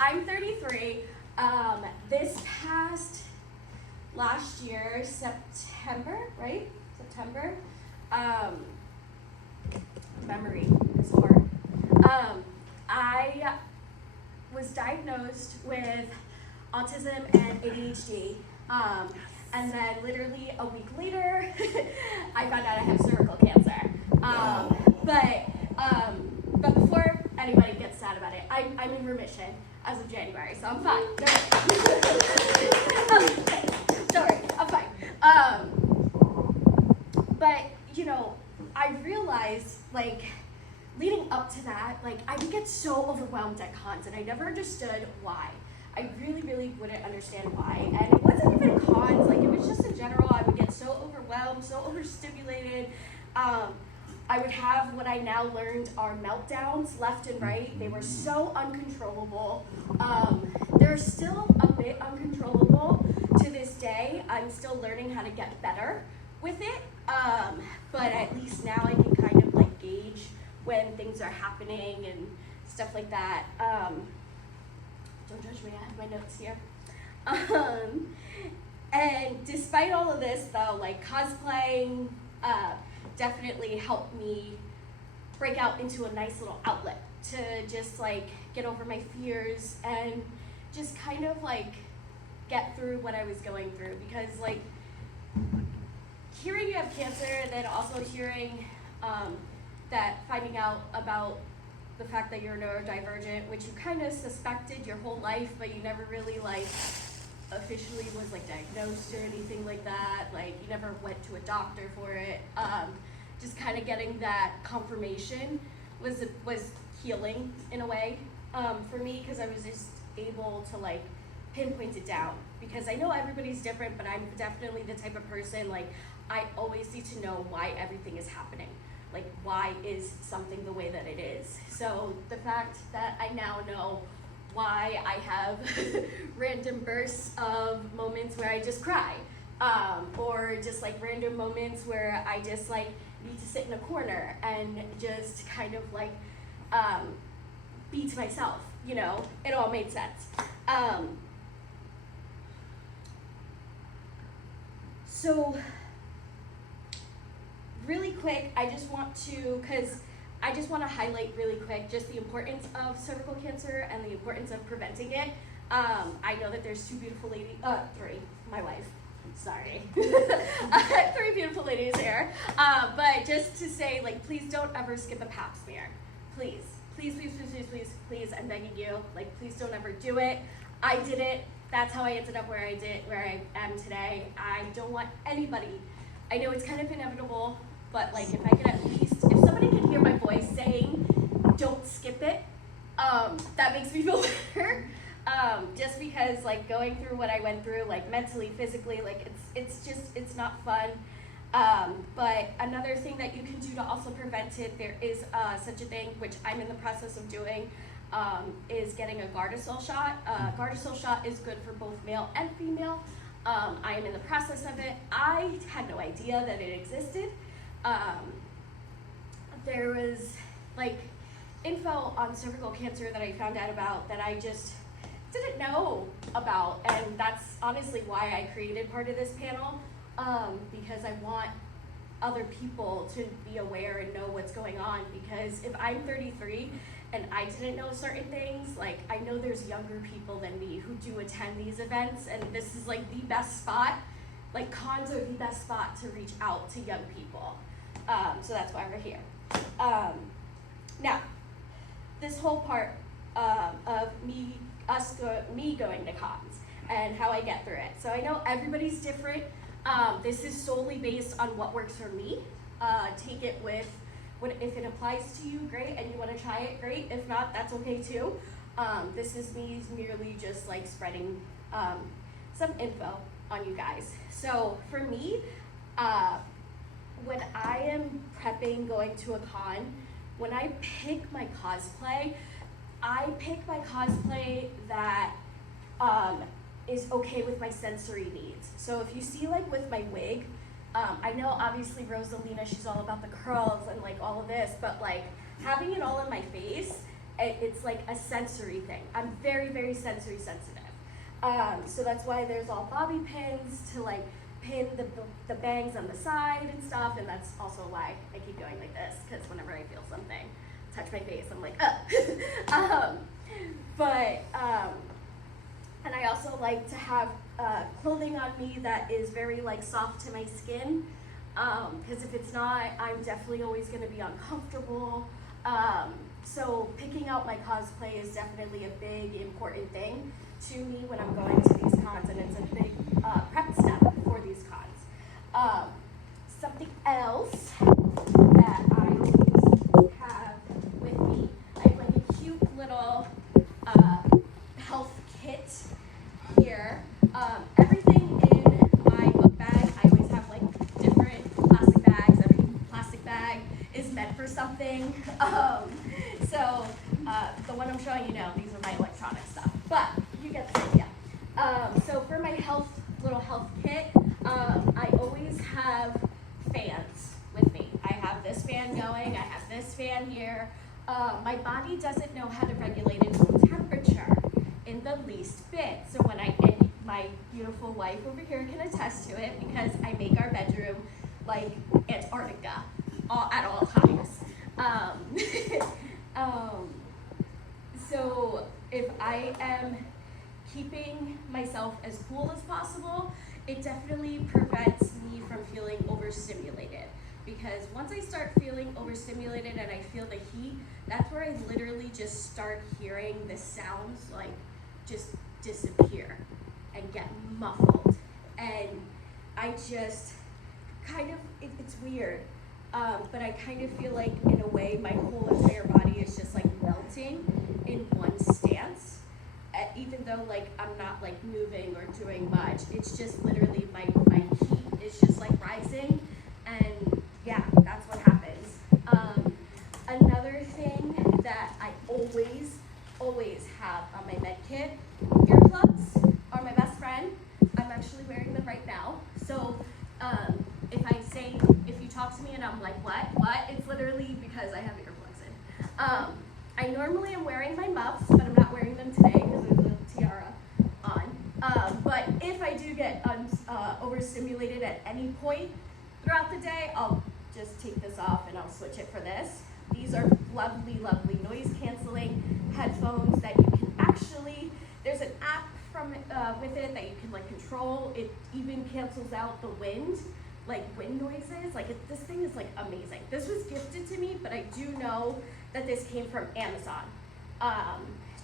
I'm 33. This past last year, September, right? September. Memory is hard. I was diagnosed with autism and ADHD. And then literally a week later, I found out I have cervical cancer. But before anybody gets sad about it, I'm in remission as of January, so I'm fine. Don't worry, I'm fine. But you know, I realized like leading up to that, like I would get so overwhelmed at cons, and I never understood why. I really wouldn't understand why, and it wasn't even cons, like it was just in general. I would get so overwhelmed, so overstimulated. I would have what I now learned are meltdowns left and right. They were so uncontrollable. They're still a bit uncontrollable to this day. I'm still learning how to get better with it, but at least now I can kind of like gauge when things are happening and stuff like that. Don't judge me, I have my notes here. And despite all of this though, like cosplaying definitely helped me break out into a nice little outlet to just like get over my fears and just kind of like get through what I was going through, because like hearing you have cancer and then also hearing that finding out about the fact that you're neurodivergent, which you kind of suspected your whole life, but you never really like officially was like diagnosed or anything like that. Like you never went to a doctor for it. Just kind of getting that confirmation was healing in a way for me, because I was just able to like pinpoint it down, because I know everybody's different, but I'm definitely the type of person like I always need to know why everything is happening. Like, why is something the way that it is? So the fact that I now know why I have random bursts of moments where I just cry, or just like random moments where I just like need to sit in a corner and just kind of like be to myself, you know, it all made sense. So really quick, I just want to highlight really quick just the importance of cervical cancer and the importance of preventing it. I know that there's two beautiful ladies, three, my wife, sorry. 3 beautiful ladies here. But just to say, like, please don't ever skip a pap smear. Please, I'm begging you. Like, please don't ever do it. I did it. That's how I ended up where I am today. I don't want anybody, I know it's kind of inevitable, but like if I could at least, if somebody could hear my voice saying, don't skip it, that makes me feel better. Just because like going through what I went through, like mentally, physically, like it's not fun. But another thing that you can do to also prevent it, there is such a thing, which I'm in the process of doing, is getting a Gardasil shot. Gardasil shot is good for both male and female. I am in the process of it. I had no idea that it existed. There was like info on cervical cancer that I found out about that I just didn't know about, and that's honestly why I created part of this panel, because I want other people to be aware and know what's going on, because if I'm 33 and I didn't know certain things, like I know there's younger people than me who do attend these events, and this is like the best spot, like cons are the best spot to reach out to young people. So that's why we're here. Now, this whole part of me going to cons and how I get through it. So I know everybody's different. This is solely based on what works for me. Take it with, if it applies to you, great, and you want to try it, great. If not, that's okay too. This is me merely just like spreading some info on you guys. So for me, when I am prepping going to a con, when I pick my cosplay, I pick my cosplay that is okay with my sensory needs. So if you see like with my wig, I know obviously Rosalina, she's all about the curls and like all of this, but like having it all in my face it's like a sensory thing. I'm very, very sensory sensitive. So that's why there's all bobby pins to like pin the bangs on the side and stuff, and that's also why I keep going like this, because whenever I feel something touch my face, I'm like, ugh. And I also like to have clothing on me that is very like soft to my skin, because if it's not, I'm definitely always going to be uncomfortable. So picking out my cosplay is definitely a big, important thing to me when I'm going to these cons, and it's a big prep step for these cons. Something else that I always have with me, I have like a cute little health kit here. Everything in my book bag, I always have like different plastic bags. Every plastic bag is meant for something. So the one I'm showing you now, these are my electronic stuff, but you get the idea. So for my little health kit, I always have fans with me. I have this fan going, I have this fan here. My body doesn't know how to regulate its own temperature in the least bit. So when and my beautiful wife over here can attest to it, because I make our bedroom like Antarctica at all times. So if I am keeping myself as cool as possible, it definitely prevents me from feeling overstimulated. Because once I start feeling overstimulated and I feel the heat, that's where I literally just start hearing the sounds like just disappear and get muffled. And I just kind of, it's weird, but I kind of feel like in a way my whole entire body is just like melting in one stance. Even though like I'm not like moving or doing much, it's just literally my heat is just like rising, and yeah, that's what happens. Another thing that I always have on my med kit, earplugs are my best friend. I'm actually wearing them right now. So if you talk to me and I'm like, what? It's literally because I have earplugs in. I normally am wearing my muffs, but I'm not wearing them today because there's a tiara on. But if I do get overstimulated at any point throughout the day, I'll just take this off and I'll switch it for this. These are lovely, lovely noise canceling headphones that you can actually, there's an app with it that you can like control. It even cancels out the wind noises. This thing is like amazing. This was gifted to me, but I do know that this came from Amazon.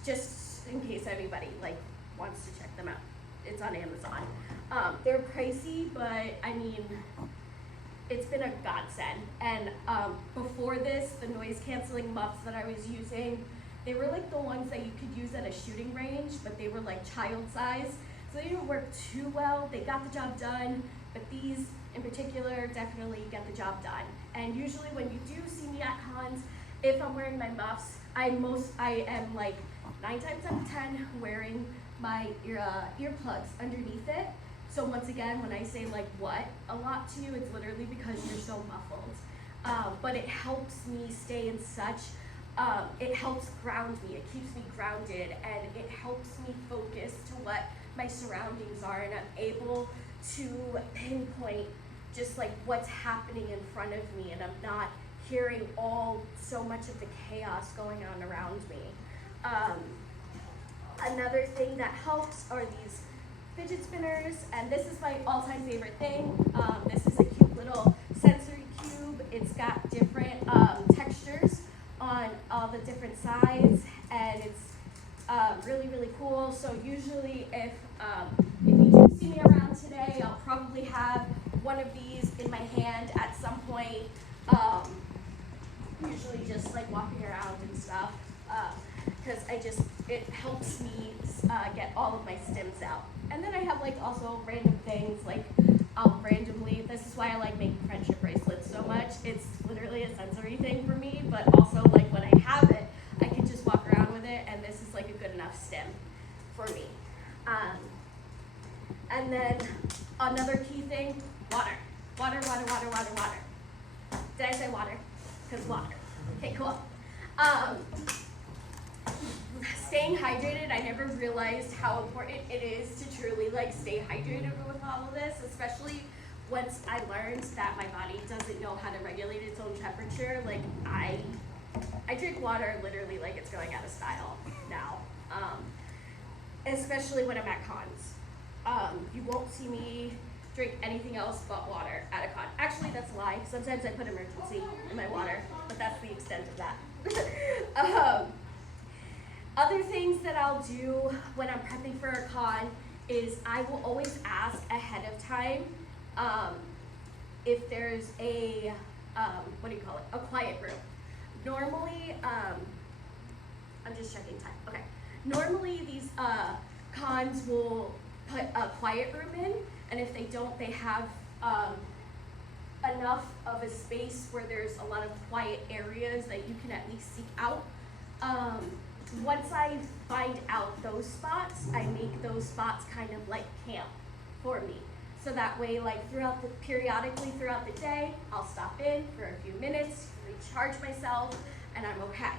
Just in case anybody like wants to check them out. It's on Amazon. They're pricey, but I mean, it's been a godsend. And before this, the noise canceling muffs that I was using, they were like the ones that you could use at a shooting range, but they were like child size. So they didn't work too well. They got the job done, but these in particular definitely get the job done. And usually when you do see me at cons, if I'm wearing my muffs, I am like 9 times out of 10 wearing my earplugs underneath it. So once again, when I say like what a lot to you, it's literally because you're so muffled. But it helps me stay in such, it helps ground me, it keeps me grounded, and it helps me focus to what my surroundings are, and I'm able to pinpoint just like what's happening in front of me, and I'm not hearing so much of the chaos going on around me. Another thing that helps are these fidget spinners, and this is my all-time favorite thing. This is a cute little sensory cube. It's got different textures on all the different sides, and it's really, really cool. So usually if you do see me around today, I'll probably have one of these in my hand at some point, usually just like walking around and stuff, because it helps me get all of my stims out. And then I have like also random things, like randomly, this is why I like making friendship bracelets so much. It's literally a sensory thing for me, but also like when I have it, I can just walk around with it, and this is like a good enough stim for me. And then another key thing, water. Water. Did I say water? Because water. Okay, cool. staying hydrated, I never realized how important it is to truly like stay hydrated with all of this, especially once I learned that my body doesn't know how to regulate its own temperature. Like I drink water literally like it's going out of style now, especially when I'm at cons. You won't see me drink anything else but water at a con. Actually, that's a lie. Sometimes I put emergency in my water, but that's the extent of that. Other things that I'll do when I'm prepping for a con is I will always ask ahead of time if there's a, a quiet room. Normally, I'm just checking time, okay. Normally these cons will put a quiet room in, and if they don't, they have enough of a space where there's a lot of quiet areas that you can at least seek out. Once I find out those spots, I make those spots kind of like camp for me. So that way, like periodically throughout the day, I'll stop in for a few minutes, recharge myself, and I'm okay.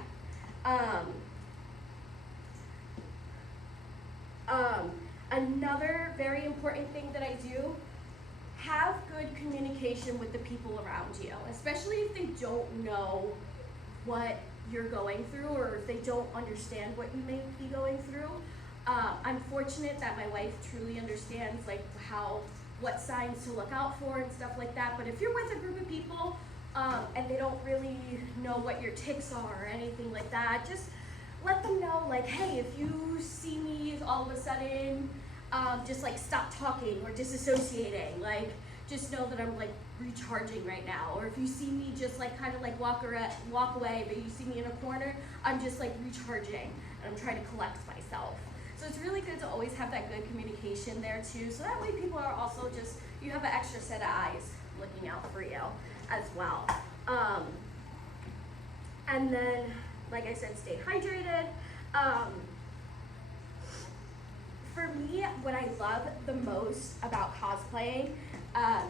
Another very important thing that I do, have good communication with the people around you, especially if they don't know what you're going through or if they don't understand what you may be going through. I'm fortunate that my wife truly understands like what signs to look out for and stuff like that, but if you're with a group of people and they don't really know what your tics are or anything like that, just let them know like, hey, if you see me all of a sudden just like stop talking or disassociating, like just know that I'm like recharging right now. Or if you see me just like kind of like walk away, but you see me in a corner, I'm just like recharging and I'm trying to collect myself. So it's really good to always have that good communication there too. So that way people are also just, you have an extra set of eyes looking out for you as well. And then, like I said, stay hydrated. For me, what I love the most about cosplaying,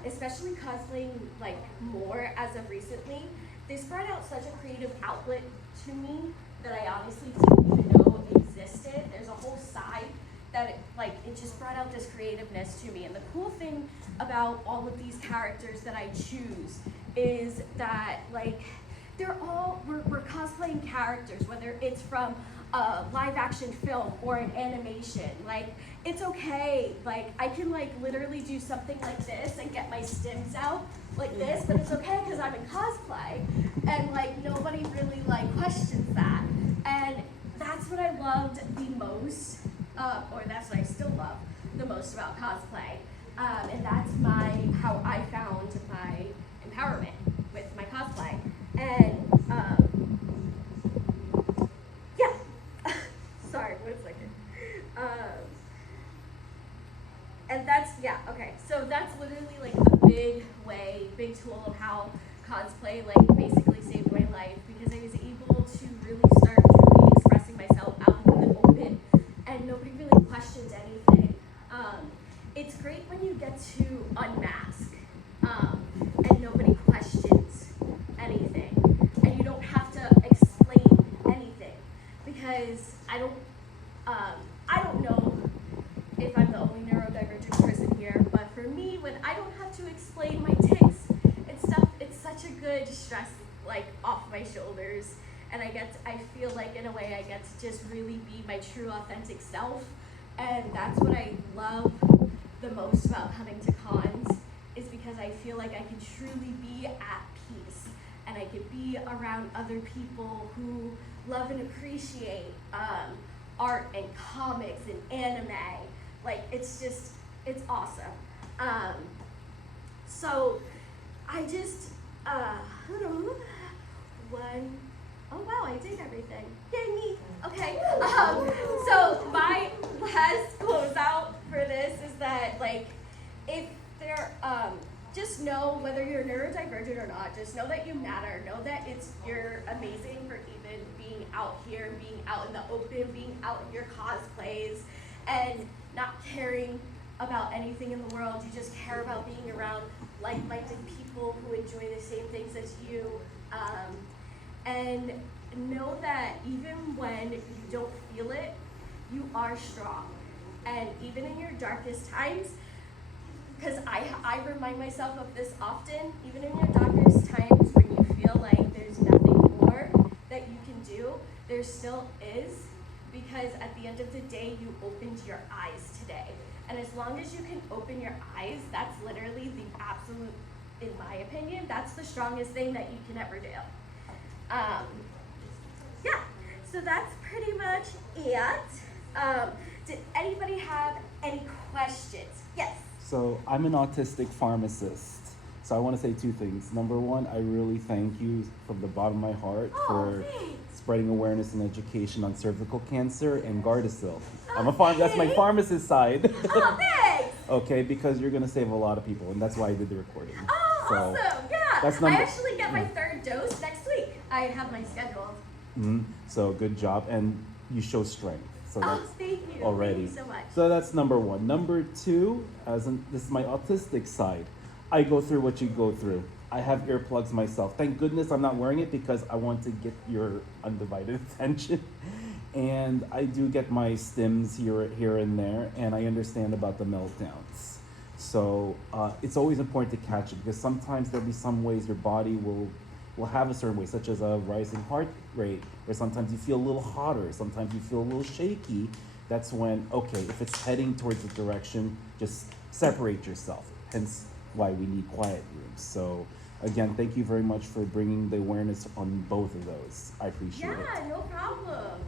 especially cosplaying like more as of recently, this brought out such a creative outlet to me that I honestly didn't even know existed. There's a whole side that it just brought out this creativeness to me. And the cool thing about all of these characters that I choose is that like we're cosplaying characters, whether it's from a live action film or an animation. Like it's okay, like I can like literally do something like this and get my stims out like this, but it's okay because I'm in cosplay and like nobody really like questions that. And that's what I loved the most, or that's what I still love the most about cosplay. And that's how I found my empowerment with my cosplay. And yeah, sorry, 1 second. And that's, yeah, okay. So that's literally like a big tool of how cosplay like basically saved my life, because I was able to really start truly expressing myself out in the open and nobody really questioned anything. It's great when you get to unmask and nobody questions anything and you don't have to explain anything, because I don't know if I'm the only neurodivergent person here, but for me, when I don't have to explain my tics and stuff, it's such a good stress like off my shoulders, and I feel like in a way I get to just really be my true authentic self. And that's what I love the most about coming to cons, is because I feel like I can truly be at peace and I can be around other people who love and appreciate art and comics and anime. Like it's awesome. So I just oh wow, I did everything. Yay me. Okay. So my last closeout for this is that like if there just know whether you're neurodivergent or not, just know that you matter. Know that you're amazing for even being out here, being out in the open, being out in your cosplays, and not caring about anything in the world. You just care about being around like-minded people who enjoy the same things as you. And know that even when you don't feel it, you are strong. And even in your darkest times, because I remind myself of this often, even in your darkest times when you feel like there's nothing more that you can do, there still is, because at the end of the day, you opened your eyes today. And as long as you can open your eyes, that's literally the absolute, in my opinion, that's the strongest thing that you can ever do. Yeah, so that's pretty much it. Did anybody have any questions? Yes. So I'm an autistic pharmacist. So I want to say two things. Number one, I really thank you from the bottom of my heart for spreading awareness and education on cervical cancer and Gardasil. That's my pharmacist side. Oh, thanks. Okay, because you're gonna save a lot of people, and that's why I did the recording. Oh, so, awesome! Yeah, that's I actually get my third dose next week. I have my scheduled. So good job, and you show strength. So that's thank you. already. Thank you so much. So that's number one. Number two, this is my autistic side. I go through what you go through. I have earplugs myself. Thank goodness I'm not wearing it because I want to get your undivided attention. And I do get my stims here and there, and I understand about the meltdowns. So it's always important to catch it, because sometimes there'll be some ways your body will have a certain way, such as a rising heart rate, or sometimes you feel a little hotter, sometimes you feel a little shaky. That's when, okay, if it's heading towards a direction, just separate yourself. Hence why we need quiet rooms. So again, thank you very much for bringing the awareness on both of those. I appreciate it. Yeah, no problem.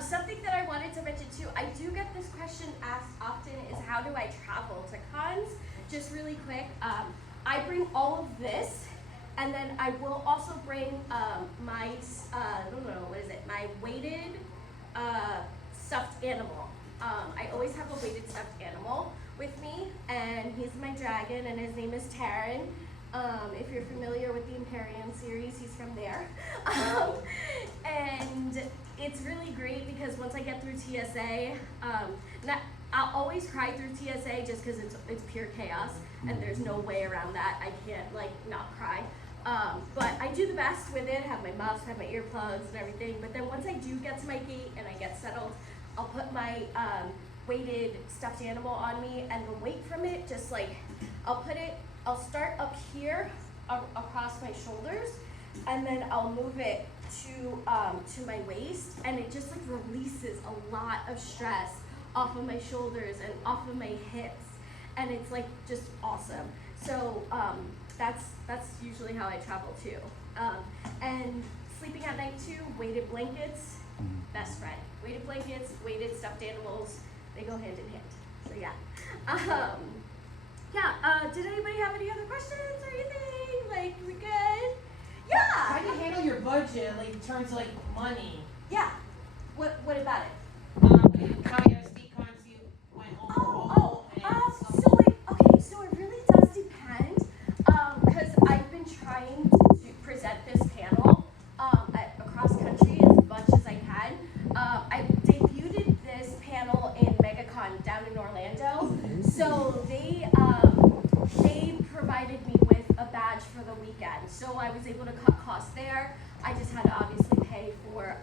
Something that I wanted to mention too, I do get this question asked often, is how do I travel to cons? Just really quick, I bring all of this, and then I will also bring my, my weighted stuffed animal. I always have a weighted stuffed animal with me, and he's my dragon, and his name is Taran. If you're familiar with the Imperium series, he's from there. And it's really great because once I get through TSA, I'll always cry through TSA just because it's pure chaos, and there's no way around that. I can't not cry. But I do the best with it, have my muffs, have my earplugs and everything. But then once I do get to my gate and I get settled, I'll put my weighted stuffed animal on me, and the weight from it, I'll start up here across my shoulders, and then I'll move it to my waist, and it just releases a lot of stress off of my shoulders and off of my hips, and it's just awesome. So that's usually how I travel too. And sleeping at night too, weighted blankets, best friend. Weighted blankets, weighted stuffed animals, they go hand in hand. So yeah. Did anybody have any other questions or anything? We good? Yeah. How do you handle your budget, in terms of money? Yeah. What about it? How many SD cards you went over? So it really does depend. Because I've been trying to present this panel across country as much as I can. I debuted this panel in MegaCon down in Orlando. So they provided me with a badge for the weekend. So I was able to cut costs there. I just had to obviously pay for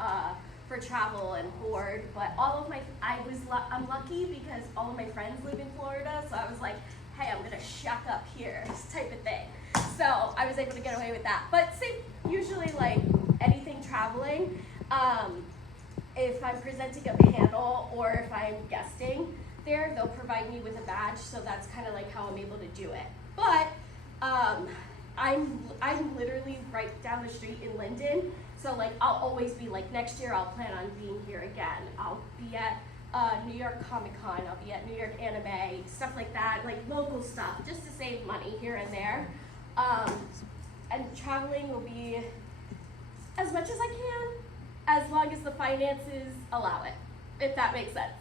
travel and board, but I'm lucky because all of my friends live in Florida, so I was like, hey, I'm gonna shack up here, this type of thing. So I was able to get away with that. But usually anything traveling, if I'm presenting a panel or if I'm guesting there, they'll provide me with a badge, so that's kind of how I'm able to do it. But I'm literally right down the street in Linden, so I'll always be next year I'll plan on being here again. I'll be at New York Comic Con, I'll be at New York Anime, stuff like that, local stuff, just to save money here and there. And traveling will be as much as I can, as long as the finances allow it, if that makes sense.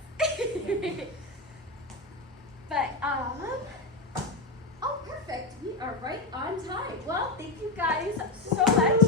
But, oh, perfect. We are right on time. Well, thank you guys so much.